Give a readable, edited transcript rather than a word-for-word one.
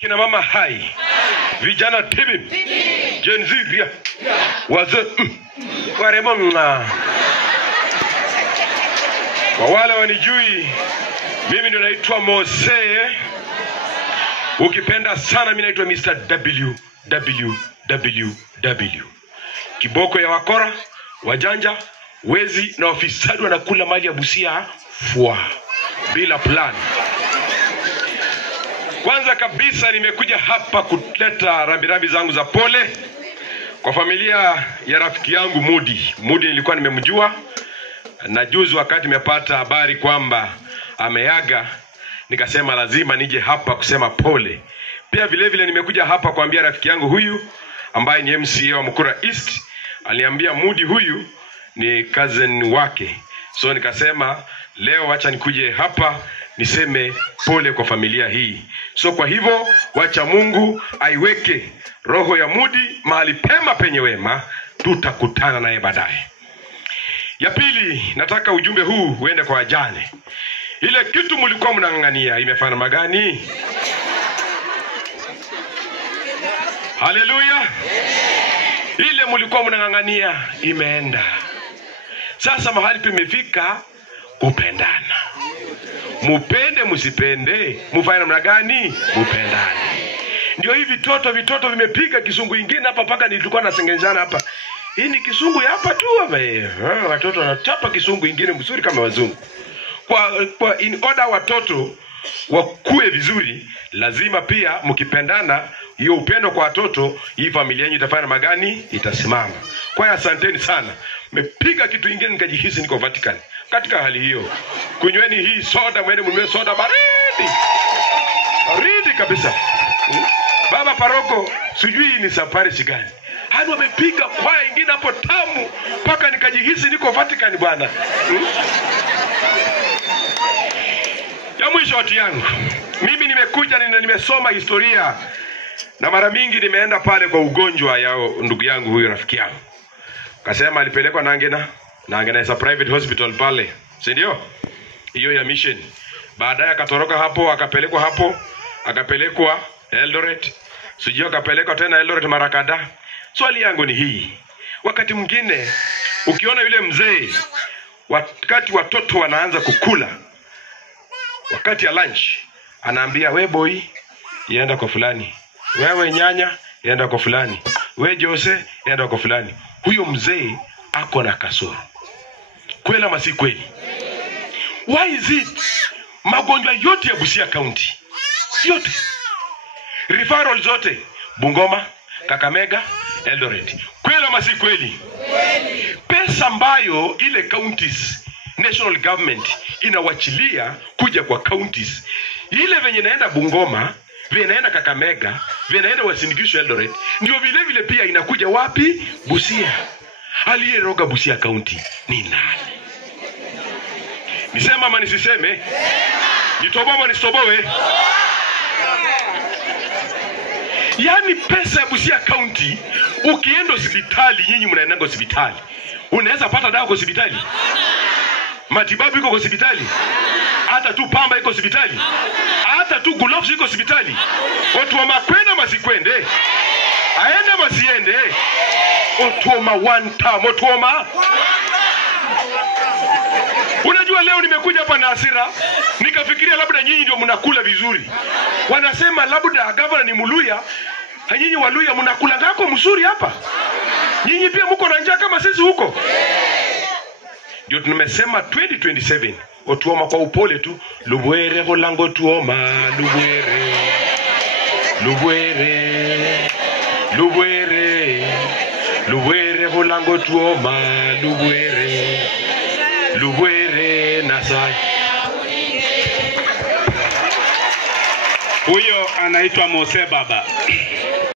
Kina mama hai, vijana tibi, Gen Z ria, wazee warembo mna. Kwa wale wanijui, mimi ndio naitwa Mose. Ukipenda sana mimi naitwa Mr. WWWW. Kiboko ya wakora, wajanja, wezi na ofisadi wanakula mali ya Busia fua bila plan. Kwanza kabisa nimekuja hapa kuleta rambirambi zangu za pole kwa familia ya rafiki yangu Mudi. Mudi nilikuwa nimemjua na juzi wakati nimepata habari kwamba ameaga, nikasema lazima nije hapa kusema pole. Pia vile vile nimekuja hapa kuambia rafiki yangu huyu ambaye ni MCA wa Mukura East, aliambia Mudi huyu ni cousin wake. So nikasema leo acha nikuje hapa niseme pole kwa familia hii. So kwa hivyo wacha Mungu aiweke roho ya Mudi mahali pema penye wema, tutakutana naye baadaye. Ya pili, nataka ujumbe huu uende kwa wajane. Ile kitu mlikuwa mnang'ang'ania imefanya magani? Haleluya. Ile mlikuwa mnang'ang'ania imeenda. Sasa mahali pimefika kupendana. Mupende musipende, mufanye namna gani? Mupendane. Ndio hivi vitoto vimepiga kisungu ingine hapa paka nilikuwa nasengenzana hapa. Hii ni kisungu ya hapa tu hapa. Watoto wanachapa kisungu ingine mzuri kama wazungu. Kwa in order watoto wakue vizuri, lazima pia mkipendana, hiyo upendo kwa watoto, hii familia yenu itafanya magani? Itasimama. Kwa hiyo asanteni sana. Mmepiga kitu ingine nikajihisi niko Vatican. Katika hali hiyo, kunyweni hii soda, mwende mnunue soda baridi. Baridi kabisa. Baba paroko, sijui ni safari sigani. Hadi wamepiga kwaya ingine hapo tamu mpaka nikajihisi niko Vatican bwana. Ya mwisho watu yangu, mimi nimekuja nimesoma historia na mara mingi nimeenda pale kwa ugonjwa ya ndugu yangu huyo rafiki yangu. Kasema alipelekwa Nangena is a private hospital pale, si ndio? Hiyo ya mission. Baadaye akatoroka hapo, akapelekwa Eldoret. Sijui akapelekwa tena Eldoret mara kadhaa. Swali yangu ni hii. Wakati mwingine ukiona yule mzee wakati watoto wanaanza kukula, wakati ya lunch, anaambia we boy, yenda kwa fulani. Wewe nyanya, yenda kwa fulani. We Jose, yenda kwa fulani. Huyo mzee ako na kasoro. Kweli ama si kweli? Why is it magonjwa yote ya Busia County, yote, referral zote Bungoma, Kakamega, Eldoret, kweli ama si kweli? Pesa ambayo ile counties national government inawachilia kuja kwa counties, ile venye naenda Bungoma, venye naenda Kakamega, venye naenda Uasin Gishu, Eldoret, ndio vile vile pia inakuja wapi? Busia. Aliyeroga Busia County ni nani? Nisema ama nisiseme? Nitoboe ama nisitoboe? Yani pesa ya Busia County, ukienda hospitali, nyinyi mnaenda hospitali, unaweza pata dawa kwa hospitali? Matibabu iko kwa hospitali? Hata tu pamba iko hospitali? Hata tu gloves iko hospitali? Watu wa makwenda masikwende? Aende masiende? Otuoma one time, otuoma. Unajua leo nimekuja hapa na hasira, nikafikiria labda nyinyi ndio mnakula vizuri. Wanasema labda governor ni Muluya, nyinyi Waluya mnakula ngako mzuri hapa. Nyinyi pia mko na njaa kama sisi huko. Ndio tumesema 2027 otuoma kwa upole tu, lubwere holango tuoma, lubwere. Lubwere. Lubwere. Lubwere holango tuoma, lubwere. Lubwere nasai. Huyo anaitwa Mose baba.